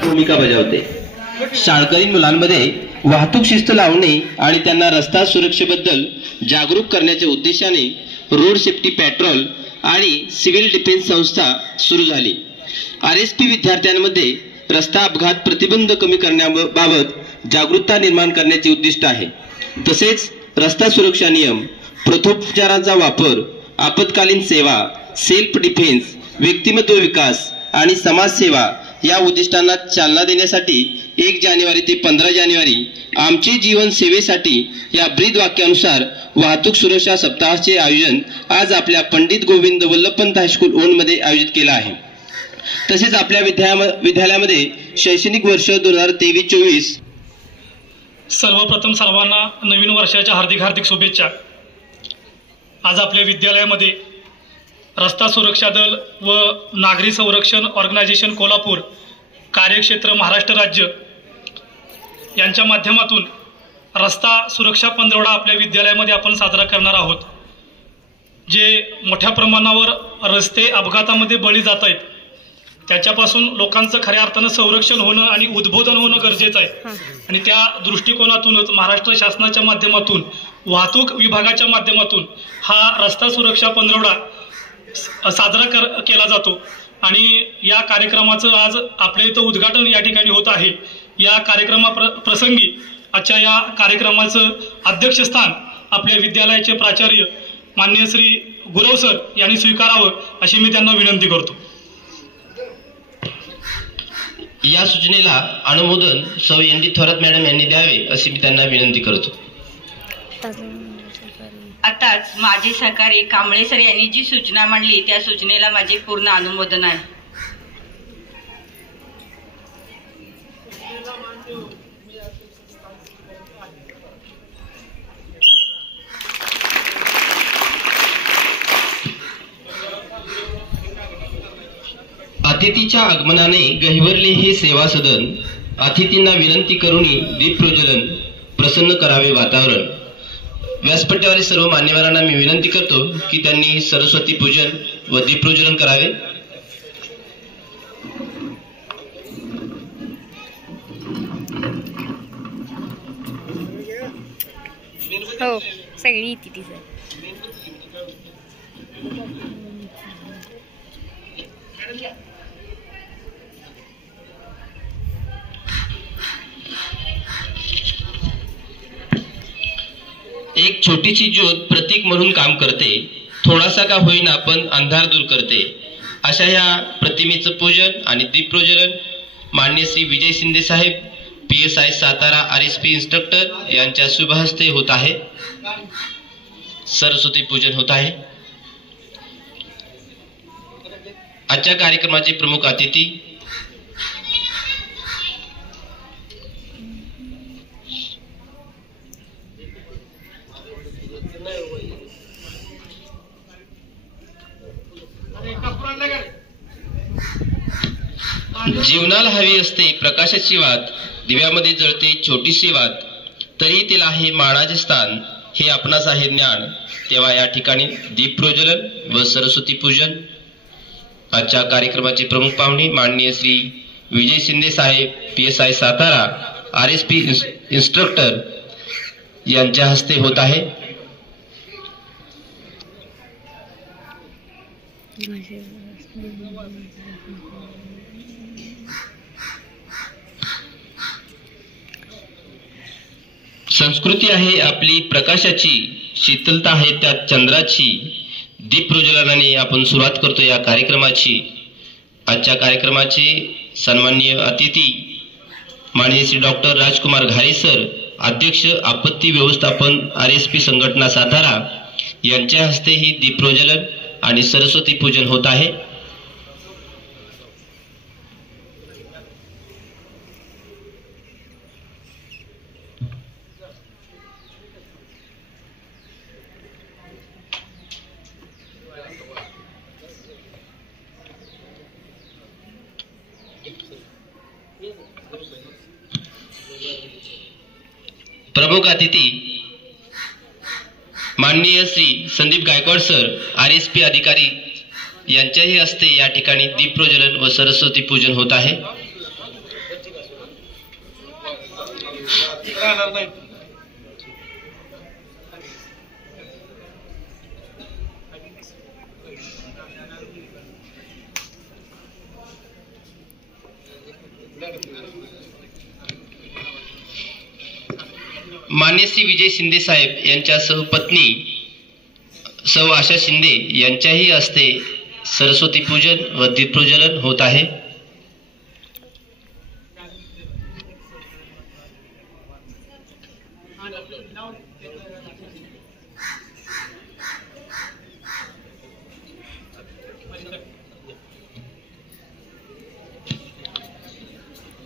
भूमिका बजावते। शाळकरी मुलांमध्ये वाहतूक शिस्त लावणे आणि त्यांना रस्ता सुरक्षेबद्दल जागरूक करण्याच्या उद्देशाने रोड सेफ्टी पॅट्रोल आणि सिव्हिल डिफेन्स संस्था सुरू झाली। RSP विद्यार्थ्यांमध्ये रस्ता अपघात प्रतिबंध कमी करण्याबाबत जागरूकता निर्माण करण्याचे उद्दिष्ट आहे। तसेच रस्ता सुरक्षा नियम, प्रथमोपचारांचा वापर, आपत्कालीन सेवा, सेल्फ डिफेन्स, व्यक्तिमत्व विकास आणि समाजसेवा या उद्दिष्टांना चालना देण्यासाठी 1 जानेवारी ते 15 जानेवारी आमचे जीवन सेवेसाठी या ब्रीद वाक्यानुसार वाहतूक सुरक्षा सप्ताहाचे आयोजन आज आपल्या पंडित गोविंद वल्लभपंत हायस्कूल ओंडमध्ये आयोजित केले आहे। तसेच आपल्या विद्यालयामध्ये शैक्षणिक वर्ष 2023-24 सर्वप्रथम सर्वांना नवीन वर्षाच्या हार्दिक शुभेच्छा। आज आपल्या विद्यालयामध्ये रस्ता सुरक्षा दल व नागरी संरक्षण ऑर्गनायझेशन कोल्हापूर कार्यक्षेत्र महाराष्ट्र राज्य यांच्या माध्यमातून रस्ता सुरक्षा पंधरवडा आपल्या विद्यालयामध्ये आपण साजरा करणार आहोत। जे मोठ्या प्रमाणावर रस्ते अपघातामध्ये बळी जात आहेत त्याच्यापासून लोकांचं खऱ्या अर्थानं संरक्षण होणं आणि उद्बोधन होणं गरजेचं आहे आणि त्या दृष्टिकोनातूनच महाराष्ट्र शासनाच्या माध्यमातून वाहतूक विभागाच्या माध्यमातून हा रस्ता सुरक्षा पंधरवडा साजरा केला जातो आणि या कार्यक्रमाचं आज आपल्या इथं उद्घाटन या ठिकाणी होत आहे। या प्रसंगी आजच्या या कार्यक्रमाचं अध्यक्षस्थान आपल्या विद्यालयाचे प्राचार्य माननीय श्री गुरव सर यांनी स्वीकारावं अशी मी त्यांना विनंती करतो। या सूचनेला अनुमोदन सौ ND थोरात मॅडम यांनी द्यावे अशी मी त्यांना विनंती करतो। आताच माझे सहकारी कांबळे सर यांनी जी सूचना मांडली त्या सूचनेला माझे पूर्ण अनुमोदन आहे। अतिथीच्या आगमनाने गहिवरले हे सेवा सदन, अतिथींना विनंती करूनी दीप प्रज्वलन प्रसन्न करावे वातावरण। व्यासपीठावरील सर्व मान्यवरांना मी विनंती करतो की त्यांनी सरस्वती पूजन व दीप प्रज्वलन करावे। हो सगळी ती सर एक छोटीशी ज्योत प्रतीक म्हणून काम करते, थोडासा का होईना पण अंधार दूर करते। अशा ह्या प्रतिमेचं पूजन आणि दीप प्रज्वलन माननीय श्री विजय शिंदे साहेब PSI सातारा RSP इन्स्ट्रक्टर यांच्या शुभ हस्ते होत आहे। सरस्वती पूजन होत आहे। आजच्या कार्यक्रमाचे प्रमुख अतिथी जीवनाला हवी असते प्रकाशाची वात, दिव्यामध्ये जळते छोटीशी वात, तरी तिला आहे मानाचे स्थान, हे आपणास आहे ज्ञान. तेव्हा या ठिकाणी दीप प्रज्वलन व सरस्वती पूजन. आजच्या कार्यक्रमाचे प्रमुख पाहुणे माननीय श्री विजय शिंदे साहेब, PSI सातारा, RSP इन्स्ट्रक्टर यांच्या हस्ते होत आहे. संस्कृती आहे आपली प्रकाशाची, शीतलता आहे त्यात चंद्राची. दीप प्रज्वलनाने आपण सुरुवात करतो या कार्यक्रमाची. आजच्या कार्यक्रमाचे सन्माननीय अतिथी माननीय श्री डॉक्टर राजकुमार घारे सर, अध्यक्ष आपत्ती व्यवस्थापन RSP संघटना सातारा यांच्या हस्ते ही दीप प्रज्वलन आणि सरस्वती पूजन होत आहे. प्रमुख अतिथी माननीय श्री संदीप गायकवाड सर, RSP अधिकारी यांच्याही हस्ते या ठिकाणी दीप प्रज्वलन व सरस्वती पूजन होत आहे. मान्य श्री विजय शिंदे साहेब यांच्या सहपत्नी सौ आशा शिंदे यांच्याही हस्ते सरस्वती पूजन व दीप प्रज्वलन होत आहे.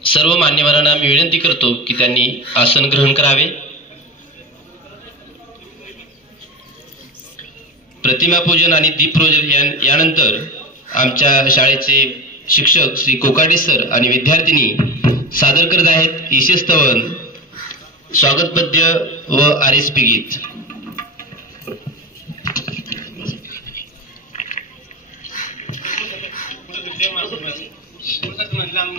सर्व मान्यवरांना मी विनंती करतो की त्यांनी आसन ग्रहण करावे. प्रतिमा पूजन आणि दीप प्रज्वलन यानंतर आमच्या शाळेचे शिक्षक श्री कोकाटे सर आणि विद्यार्थिनी सादर करत आहेत ईशस्तवन, स्वागतपद्य व RSP गीत. स्वागतम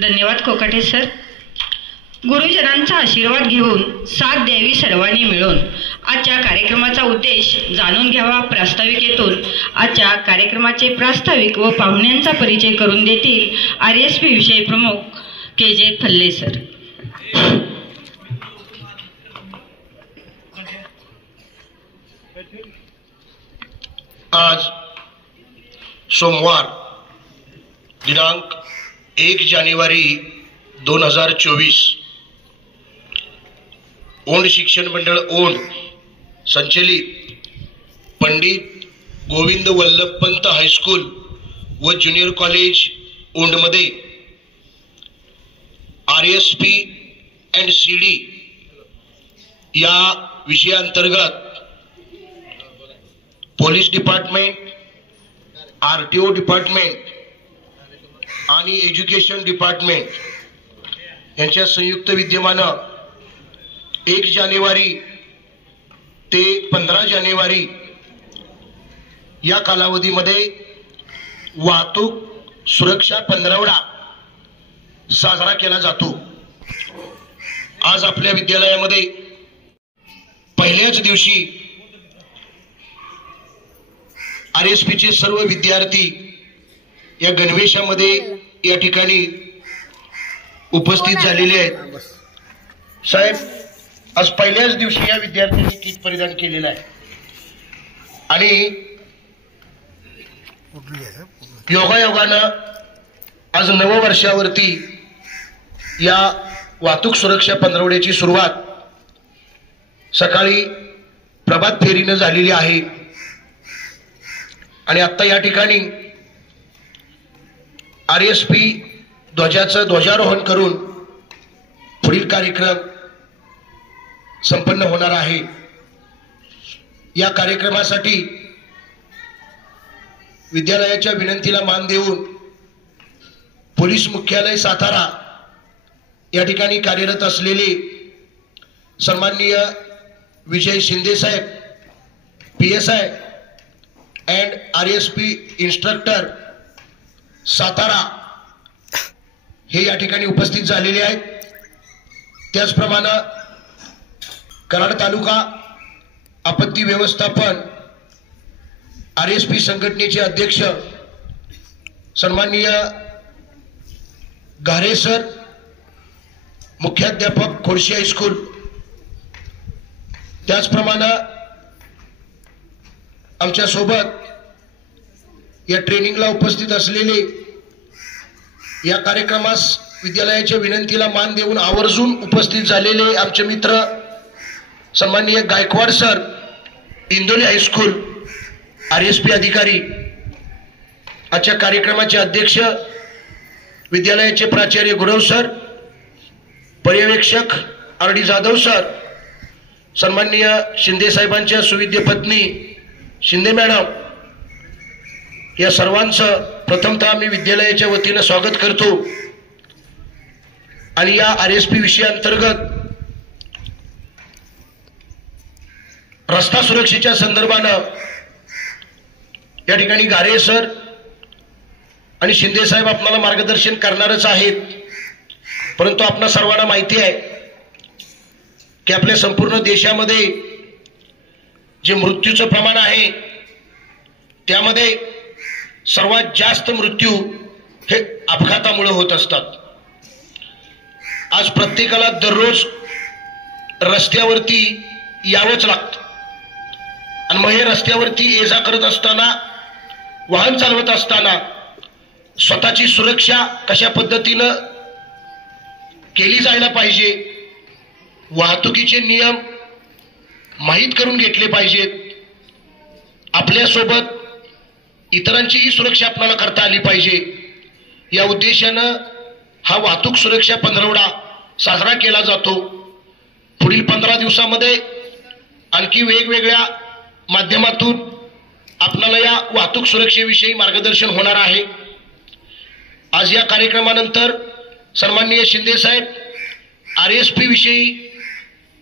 धन्यवाद कोकाटे सर. गुरुजनांचा आशीर्वाद घेऊन साथ द्यावी सर्वांनी मिळून. आजच्या कार्यक्रमाचा उद्देश जाणून घ्यावा प्रास्ताविकेतून. आजच्या कार्यक्रमाचे प्रास्ताविक व पाहुण्यांचा परिचय करून देतील RSP विषय प्रमुख KJ फल्ले सर. आज सोमवार दिनांक 1 जानेवारी 2024 ओंड शिक्षण मंडळ ओंड संचलित पंडित गोविंद वल्लभ पंत हायस्कूल व ज्युनियर कॉलेज ओंडमध्ये RSP अँड CD या विषयाअंतर्गत पोलीस डिपार्टमेंट, RTO डिपार्टमेंट आणि एज्युकेशन डिपार्टमेंट यांच्या संयुक्त विद्यमानं 1 जानेवारी ते 15 जानेवारी या कालावधीमध्ये वाहतूक सुरक्षा पंधरवडा साजरा केला जातो. आज आपल्या विद्यालयामध्ये पहिल्याच दिवशी RSPचे सर्व विद्यार्थी या गणवेशामध्ये या ठिकाणी उपस्थित झालेले आहेत. साहेब, आज पहिल्याच दिवशी या विद्यार्थ्यांनी किट परिधान केलेलं आहे आणि योगायोगानं आज नववर्षावरती या वाहतूक सुरक्षा पंधरवड्याची सुरुवात सकाळी प्रभात फेरीनं झालेली आहे आणि आता या ठिकाणी RSP ध्वजाचं ध्वजारोहण करून पुढील कार्यक्रम संपन्न होणार आहे. या कार्यक्रमासाठी विद्यालयाच्या विनंतीला मान देऊन पोलीस मुख्यालय सातारा या ठिकाणी कार्यरत असलेले सन्माननीय विजय शिंदे साहेब PSI and RSP instructor Satara हे या ठिकाणी उपस्थित झालेले आहेत. त्याचप्रमाणे कराड तालुका आपत्ती व्यवस्थापन RSP संघटनेचे अध्यक्ष सन्माननीय घारे सर, मुख्याध्यापक खोडशी हायस्कूल. त्याचप्रमाणे आमच्या सोबत या ट्रेनिंगला उपस्थित असलेले या कार्यक्रमास विद्यालयाच्या विनंतीला मान देऊन आवर्जून उपस्थित झालेले आमचे मित्र सन्माननीय Gaikwad sir, Indoli high school RSP अधिकारी. आजच्या कार्यक्रमाचे अध्यक्ष विद्यालयाचे प्राचार्य गुरव सर, पर्यवेक्षक RD जाधव सर, सन्माननीय शिंदे साहेबांच्या सुविद्य पत्नी शिंदे मॅडम, या सर्वांचं प्रथमतः मी विद्यालयाच्या वतीनं स्वागत करतो. आणि या RSP विषयाअंतर्गत रस्ता सुरक्षेच्या संदर्भानं या ठिकाणी गारे सर आणि शिंदे साहेब आपल्याला मार्गदर्शन करणारच आहेत. परंतु आपल्या सर्वांना माहिती आहे की आपल्या संपूर्ण देशामध्ये जे मृत्यूचं प्रमाण आहे त्यामध्ये सर्वात जास्त मृत्यू हे अपघातामुळे होत असतात. आज प्रत्येकाला दररोज रस्त्यावरती यावंच लागतं आणि मग हे रस्त्यावरती ये जा करत असताना, वाहन चालवत असताना स्वतःची सुरक्षा कशा पद्धतीनं केली जायला पाहिजे, वाहतुकीचे नियम माहीत करून घेतले पाहिजेत. आपल्यासोबत इतरांचीही सुरक्षा आपल्याला करता आली पाहिजे. या उद्देशानं हा वाहतूक सुरक्षा पंधरवडा साजरा केला जातो. पुढील 15 दिवसामध्ये आणखी वेगवेगळ्या माध्यमातून आपल्याला या वाहतूक सुरक्षेविषयी मार्गदर्शन होणार आहे. आज या कार्यक्रमानंतर सन्माननीय शिंदे साहेब RSP विषयी,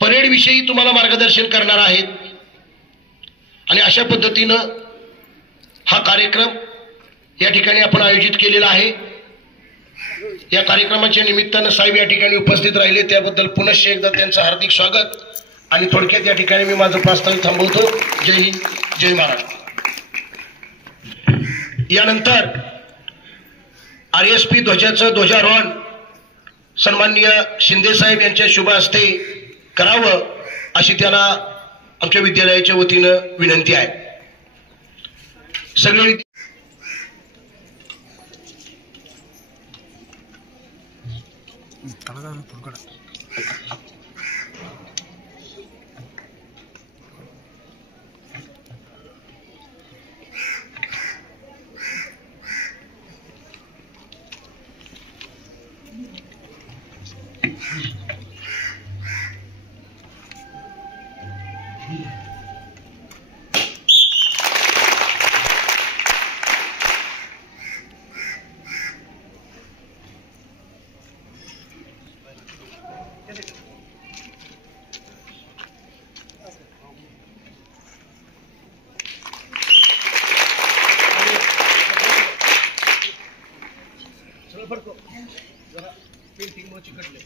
परेड विषयी तुम्हाला मार्गदर्शन करणार आहेत आणि अशा पद्धतीनं हा कार्यक्रम या ठिकाणी आपण आयोजित केलेला आहे. या कार्यक्रमाच्या निमित्तानं साहेब या ठिकाणी उपस्थित राहिले त्याबद्दल पुनश्च एकदा त्यांचं हार्दिक स्वागत आणि थोडक्यात या ठिकाणी मी माझं प्रास्ताविक थांबवतो. जय हिंद, जय महाराष्ट्र. यानंतर RSP ध्वजाचं ध्वजारोहण सन्माननीय शिंदे साहेब यांच्या शुभ हस्ते करावं अशी त्यांना आमच्या विद्यालयाच्या वतीनं विनंती आहे. सगळे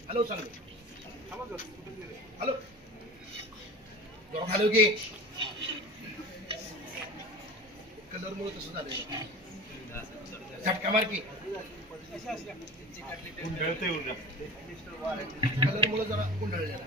हॅलो चालू हॅलो हॅलो की कलर मुळे तसं झालं झटका मार की कलर मुळे जरा गुंडाळलेला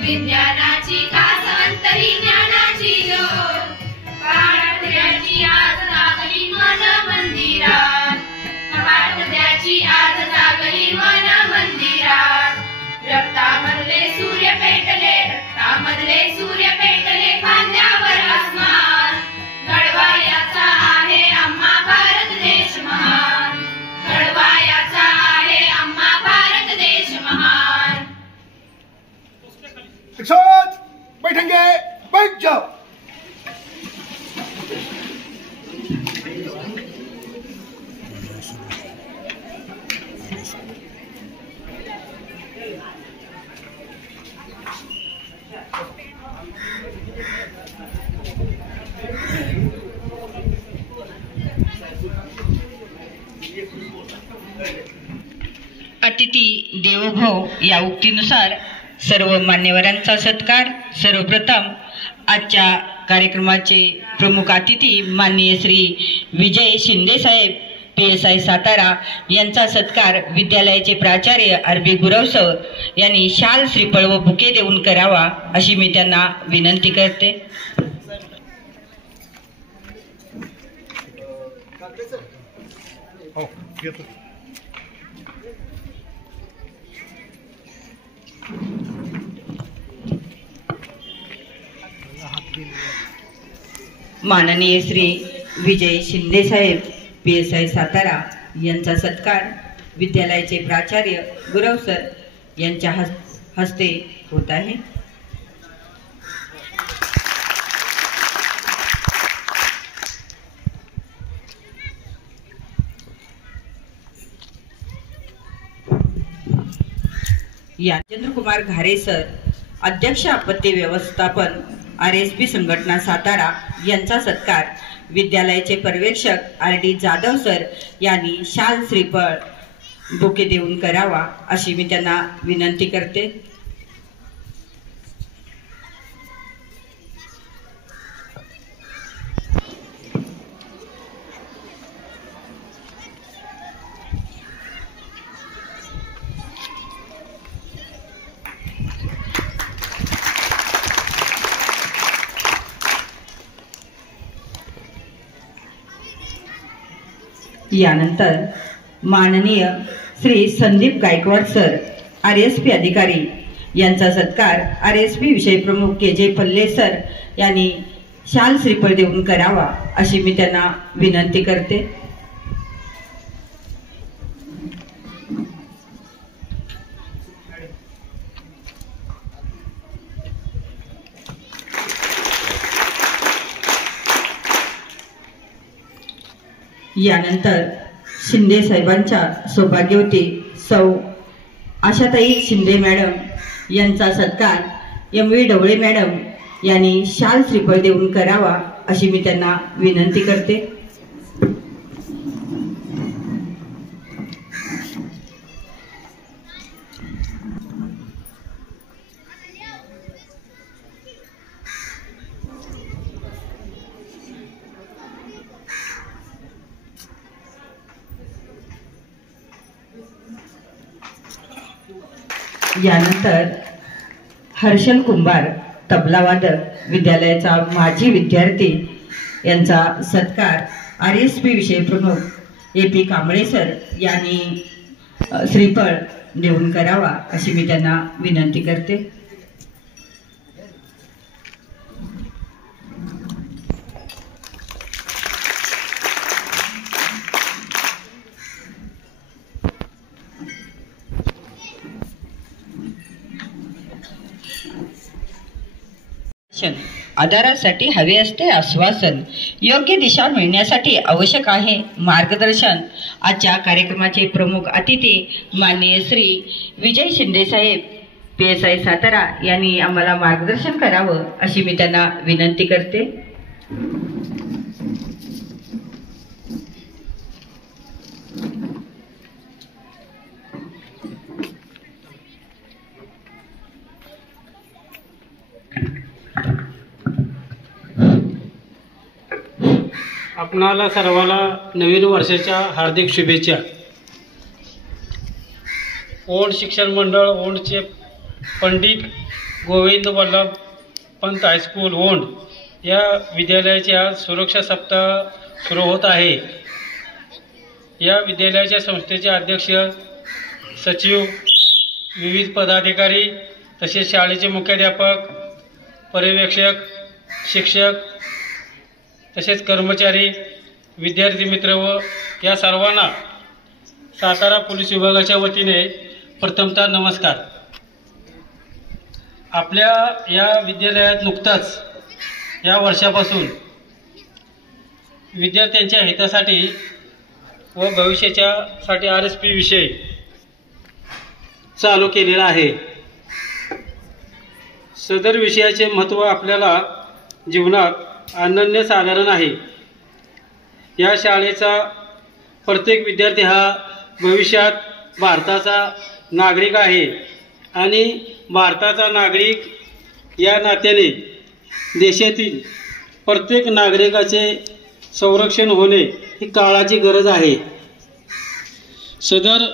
विज्ञानाची कासवंतरी विद्याची आज जागली मन मंदिरात. रक्तामधले सूर्य पेटले, रक्तामधले सूर्य पेटले, खांद्यावर आसमान. घडवायाचा आहे आम्हा भारत देश महान. घडवायाचा आहे आम्हा भारत देश महान. बैठेंगे, बैठ जाओ. अतिथी देवोभव या उक्तीनुसार सर्व मान्यवरांचा सत्कार. सर्वप्रथम आजच्या कार्यक्रमाचे प्रमुख अतिथी माननीय श्री विजय शिंदे साहेब PSI सातारा यांचा सत्कार विद्यालयाचे प्राचार्य आरबी गुरव सर यांनी शाल श्रीफळ व बुके देऊन करावा अशी मी त्यांना विनंती करते. माननीय श्री विजय शिंदे साहेब PSI सातारा यांचा सत्कार विद्यालयाचे प्राचार्य गुरव सर यांच्या हस्ते होत आहे. राजेंद्र कुमार घारे सर अध्यक्ष आपत्ती व्यवस्थापन RSP संघटना सातारा यांचा सत्कार विद्यालयाचे पर्यवेक्षक RD जाधव सर यांनी शाल श्रीफळ बुके देऊन करावा अशी मी त्यांना विनंती करते. यानंतर माननीय श्री संदीप गायकवाड सर RSP अधिकारी यांचा सत्कार RSP विषय प्रमुख KJ पल्ले सर यांनी शाल श्रीफळ देऊन करावा अशी मी त्यांना विनंती करते. यानंतर शिंदे साहेबांच्या सौभाग्यवती सौ आशाताई शिंदे मॅडम यांचा सत्कार MV ढवळे मॅडम यांनी शाल श्रीफळ देऊन करावा अशी मी त्यांना विनंती करते. यानंतर हर्षल कुंभार तबलावादक विद्यालयाचा माजी विद्यार्थी यांचा सत्कार RSP विषय प्रमुख AP कांबळे सर यांनी श्रीफळ देऊन करावा अशी मी त्यांना विनंती करते. आधारासाठी हवे असते आश्वासन. योग्य दिशा मिळण्यासाठी आवश्यक आहे मार्गदर्शन. आजच्या कार्यक्रमाचे प्रमुख अतिथी माननीय श्री विजय शिंदे साहेब PSI सातारा यांनी आम्हाला मार्गदर्शन करावं अशी मी त्यांना विनंती करते. आपणाला सर्वांना नवीन वर्षाच्या हार्दिक शुभेच्छा. ओंड शिक्षण मंडळ ओंडचे पंडित गोविंद वल्लभ पंत हायस्कूल ओंड या विद्यालयाचे आज सुरक्षा सप्ताह सुरू होत आहे. या विद्यालयाच्या संस्थेचे अध्यक्ष, सचिव, विविध पदाधिकारी तसेच शाळेचे मुख्याध्यापक, पर्यवेक्षक, शिक्षक तसेच कर्मचारी, विद्यार्थी मित्र व या सर्वांना सातारा पोलीस विभागाच्या वतीने प्रथमतः नमस्कार. आपल्या या विद्यालयात नुकताच या वर्षापासून विद्यार्थ्यांच्या हितासाठी व भविष्याच्यासाठी RSP विषय चालू केलेला आहे. सदर विषयाचे महत्त्व आपल्याला जीवनात अनन्यसाधारण आहे. या शाळेचा प्रत्येक विद्यार्थी हा भविष्यात भारताचा नागरिक आहे आणि भारताचा नागरिक या नात्याने देशातील प्रत्येक नागरिकाचे संरक्षण होणे ही काळाची गरज आहे. सदर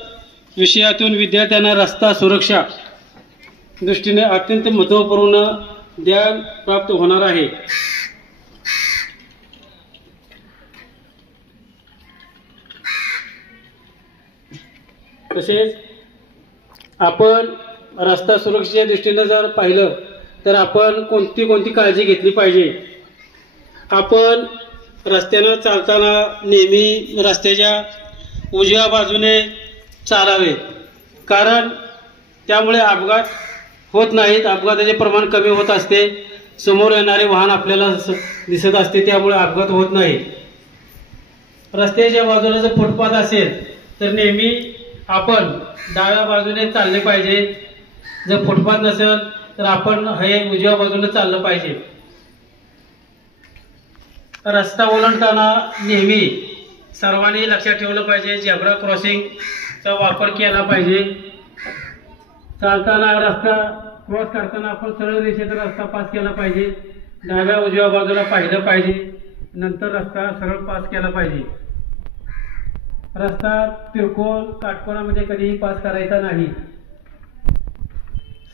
विषयातून विद्यार्थ्यांना रस्ता सुरक्षा दृष्टीने अत्यंत महत्त्वपूर्ण ज्ञान प्राप्त होणार आहे. तसेच आपण रस्ता सुरक्षेच्या दृष्टीने जर पाहिलं तर आपण कोणती काळजी घेतली पाहिजे. आपण रस्त्यानं चालताना नेहमी रस्त्याच्या उजव्या बाजूने चालावे, कारण त्यामुळे अपघात होत नाहीत. अपघाताचे प्रमाण कमी होत असते. समोर येणारे वाहन आपल्याला दिसत असते, त्यामुळे अपघात होत नाही. रस्त्याच्या बाजूला जर फुटपाथ असेल तर नेहमी आपण डाव्या बाजूने चालले पाहिजे. जर फुटपाथ नसेल तर आपण हे उजव्या बाजूने चाललं पाहिजे. रस्ता ओलांडताना नेहमी सर्वांनी लक्षात ठेवलं पाहिजे झेब्रा क्रॉसिंगचा वापर केला पाहिजे. चालताना रस्ता क्रॉस करताना आपण सरळ रेषेचा रस्ता पास केला पाहिजे. डाव्या उजव्या बाजूला पाहिलं पाहिजे, नंतर रस्ता सरळ पास केला पाहिजे. रस्ता किरकोळ काटकोनामध्ये कधीही पास करायचा नाही.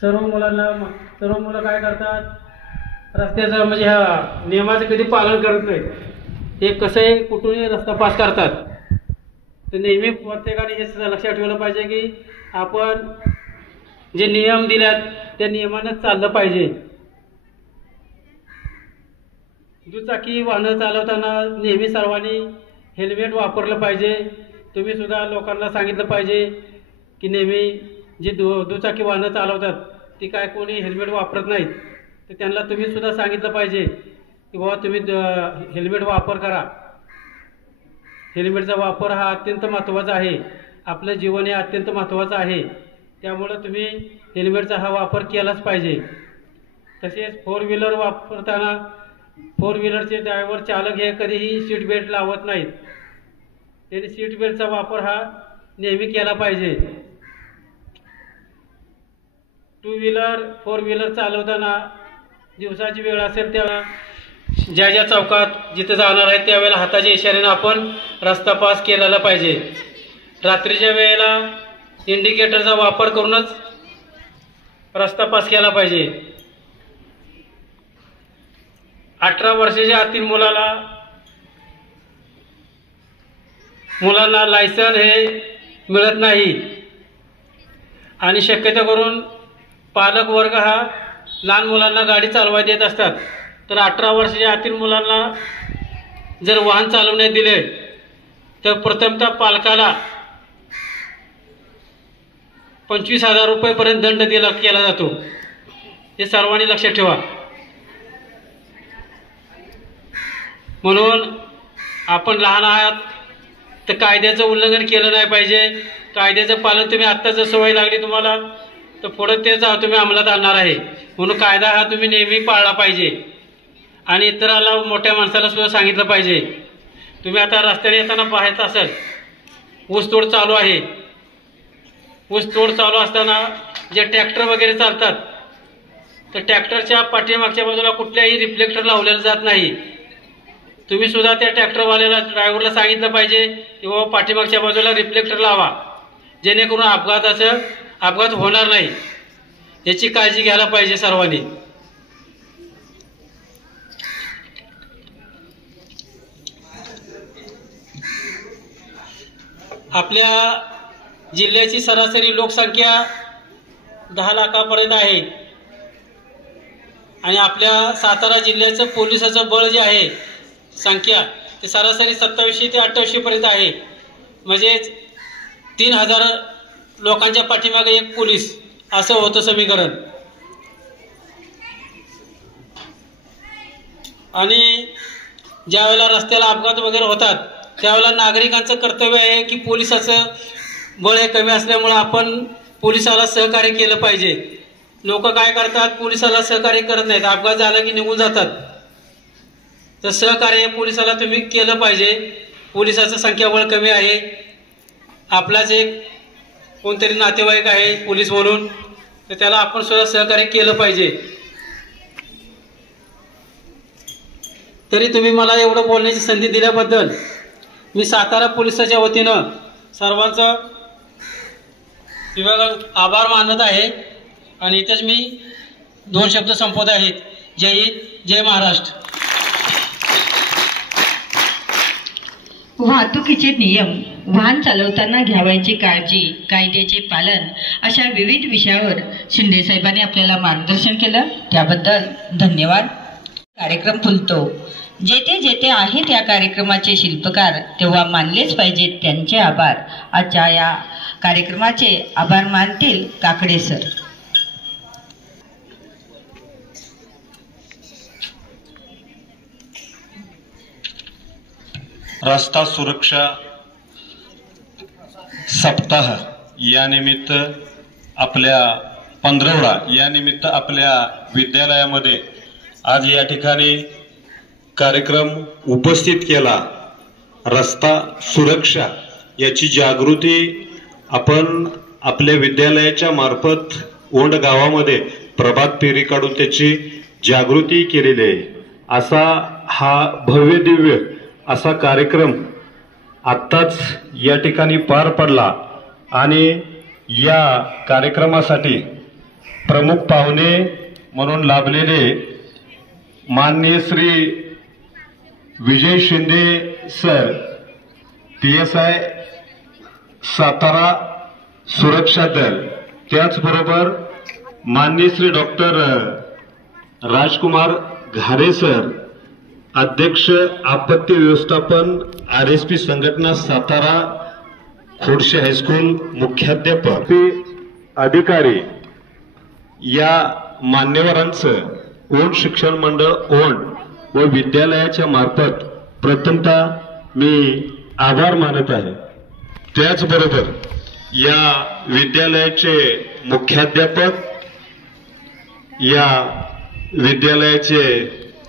सर्व मुलं काय करतात, रस्त्याचं म्हणजे ह्या नियमाचं कधी पालन करत नाही. हे कसं आहे, कुठूनही रस्ता पास करतात. तर नेहमी प्रत्येकाने हे लक्षात ठेवलं पाहिजे की आपण जे नियम दिल्यात त्या नियमानंच चाललं पाहिजे. दुचाकी वाहनं चालवताना नेहमी सर्वांनी हेल्मेट वापरलं पाहिजे. तुम्ही सुद्धा लोकांना सांगितलं पाहिजे की नेहमी जी दुचाकी वाहनं चालवतात ती काय कोणी हेल्मेट वापरत नाहीत, तर त्यांना तुम्ही सुद्धा सांगितलं पाहिजे की बाबा तुम्ही हेल्मेट वापर करा. हेल्मेटचा वापर हा अत्यंत महत्त्वाचा आहे. आपलं जीवन हे अत्यंत महत्त्वाचं आहे. त्यामुळं तुम्ही हेल्मेटचा हा वापर केलाच पाहिजे. तसेच फोर व्हीलर वापरताना फोर व्हीलरचे ड्रायव्हर चालक हे कधीही सीट बेल्ट लावत नाहीत. त्यांनी सीट बेल्टचा वापर हा नेहमी केला पाहिजे. टू व्हीलर फोर व्हीलर चालवताना दिवसाची वेळ असेल तेव्हा ज्या चौकात जिथे जाणार आहे त्यावेळेला हाताच्या इशाऱ्याने आपण रस्ता पास केलेला पाहिजे. रात्रीच्या वेळेला इंडिकेटरचा वापर करूनच रस्ता पास केला पाहिजे. 18 वर्षाच्या आतील मुलांना लायसन हे मिळत नाही आणि शक्यतो करून पालक वर्ग हा लहान मुलांना गाडी चालवायला देत असतात. तर 18 वर्षाच्या आतील मुलांना जर वाहन चालवण्यात दिले तर प्रथमतः पालकाला 25,000 रुपयेपर्यंत दंड केला जातो. हे सर्वांनी लक्षात ठेवा. म्हणून आपण लहान आहात तर कायद्याचं उल्लंघन केलं नाही पाहिजे. कायद्याचं पालन तुम्ही आत्ता जर सवय लागली तुम्हाला तर पुढं तेच तुम्ही अंमलात आणणार आहे. म्हणून कायदा हा तुम्ही नेहमी पाळला पाहिजे आणि इतराला मोठ्या माणसाला सुद्धा सांगितलं पाहिजे. तुम्ही आता रस्त्याने येताना पाहायचं असेल ऊसतोड चालू आहे. ऊसतोड चालू असताना जे ट्रॅक्टर वगैरे चालतात तर ट्रॅक्टरच्या पाठीमागच्या बाजूला कुठल्याही रिफ्लेक्टर लावलेलं जात नाही. तुम्ही सुद्धा त्या ट्रॅक्टरवाल्याला ड्रायव्हरला सांगितलं पाहिजे की बाबा पाठीमागच्या बाजूला रिफ्लेक्टर लावा, जेणेकरून अपघात होणार नाही. याची काळजी घ्यायला पाहिजे सर्वांनी. आपल्या जिल्ह्याची सरासरी लोकसंख्या 10 लाखापर्यंत आहे आणि आपल्या सातारा जिल्ह्याचं पोलिसाचं बळ जे आहे संख्या ते सरासरी 2700 ते 2800 पर्यंत आहे. म्हणजेच 3000 लोकांच्या पाठीमागे एक पोलीस असं होतं समीकरण. आणि ज्या वेळेला रस्त्याला अपघात वगैरे होतात त्यावेळेला नागरिकांचं कर्तव्य आहे की पोलिसाचं बळ हे कमी असल्यामुळे आपण पोलिसाला सहकार्य केलं पाहिजे. लोक काय करतात, पोलिसाला सहकार्य करत नाहीत, अपघात झाला की निघून जातात. तर सहकार्य पोलिसाला तुम्ही केलं पाहिजे. पोलिसाचं संख्याबळ कमी आहे. आपलाच एक कोणतरी नातेवाईक आहे पोलीस म्हणून, तर त्याला आपण सुद्धा सहकार्य केलं पाहिजे. तरी तुम्ही मला एवढं बोलण्याची संधी दिल्याबद्दल मी सातारा पोलिसाच्या वतीनं सर्वांचा विभागात आभार मानत आहे आणि इथेच मी 2 शब्द संपवत आहेत. जय हिंद, जय महाराष्ट्र. वाहतुकीचे नियम, वाहन चालवताना घ्यावयाची काळजी, कायद्याचे पालन अशा विविध विषयावर शिंदे साहेबांनी आपल्याला मार्गदर्शन केलं, त्याबद्दल धन्यवाद. कार्यक्रम फुलतो. जेथे जेथे आहेत या कार्यक्रमाचे शिल्पकार तेव्हा मानलेच पाहिजेत त्यांचे आभार. आजच्या या कार्यक्रमाचे आभार मानतील काकडे सर. रस्ता सुरक्षा सप्ताह या निमित्त आपल्या पंधरवडा या निमित्त आपल्या विद्यालयामध्ये आज या ठिकाणी कार्यक्रम उपस्थित केला. रस्ता सुरक्षा याची जागृती आपण आपल्या विद्यालयाच्या मार्फत ओंड गावामध्ये प्रभात फेरी काढून त्याची जागृती केलेली आहे. असा हा भव्य दिव्य असा कार्यक्रम आत्ताच या ठिकाणी पार पडला आणि या कार्यक्रमासाठी प्रमुख पाहुणे म्हणून लाभलेले माननीय श्री विजय शिंदे सर, PSI सातारा सुरक्षा दल, त्याचबरोबर माननीय श्री डॉक्टर राजकुमार घारे सर, अध्यक्ष आपत्ती व्यवस्थापन RSP संघटना सातारा खोडशे हायस्कूल, मुख्याध्यापक अधिकारी या मान्यवरांचं ओंड शिक्षण मंडळ ओंड व विद्यालयाच्या मार्फत प्रथमतः मी आभार मानत आहे. त्याचबरोबर या विद्यालयाचे मुख्याध्यापक, या विद्यालयाचे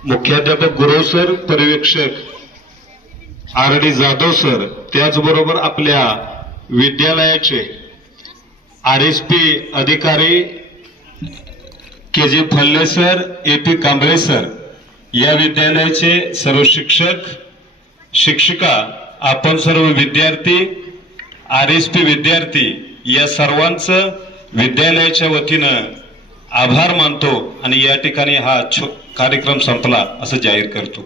मुख्याध्यापक गुरव सर, पर्यवेक्षक RD जाधव सर, त्याचबरोबर आपल्या विद्यालयाचे RSP अधिकारी KG फल्ले सर, AP कांबळे सर, या विद्यालयाचे सर्व शिक्षक शिक्षिका, आपण सर्व विद्यार्थी, RSP विद्यार्थी या सर्वांचं विद्यालयाच्या वतीनं आभार मानतो आणि या ठिकाणी हा कार्यक्रम संपला असं जाहीर करतो.